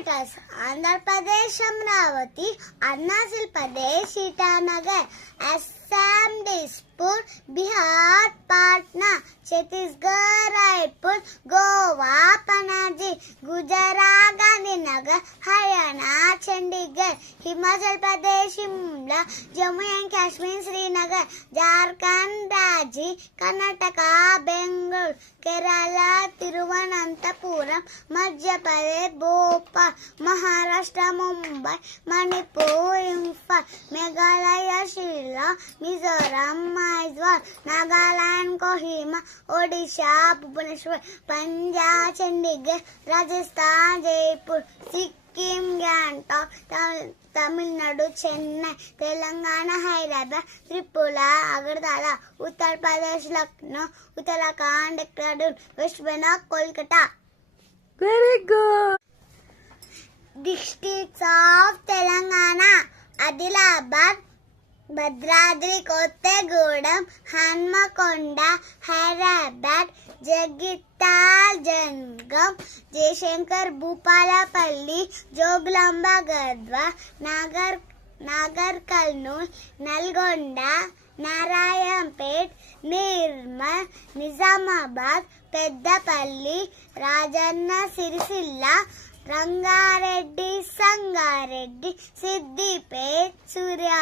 Capitals Andhra Pradesh Amaravati, Arunachal Pradesh Itanagar, Assam Dispur, Bihar Patna, Chhattisgarh Raipur, Goa Panaji, Gujarat Gandhinagar, Haryana Chandigarh, Himachal Pradesh Shimla, Jammu and Kashmir Srinagar, Jharkhand Ranchi, Karnataka Bengaluru, Kerala Thiruvananthapuram, Madhya Pradesh Bhopal, Maharashtra Mumbai, Manipur Imphal, Meghalaya Shillong, Mizoram Mysore, Nagaland Kohima, Odisha Bhubaneswar, Punjab Chandigarh, Rajasthan Jaipur, Sikkim Gangtok, Tamil Nadu Chennai, Telangana Hyderabad, Tripura Agartala, Uttar Pradesh Lucknow, Uttarakhand Dehradun, west Bengal Kolkata. Very good. Districts of Telangana: Adilabad, Bhadradri Kothagudem, Hanamkonda, Hyderabad, Jagtial, Jangaon, Jayashankar Bhupalpally, Jogulamba Gadwal, Nagar Kurnool, Nalgonda, Narayanpet, Nirmal, Nizamabad, Peddapalli, Rajanna Sircilla, Rangareddy, Sangareddy, Siddipet, Surya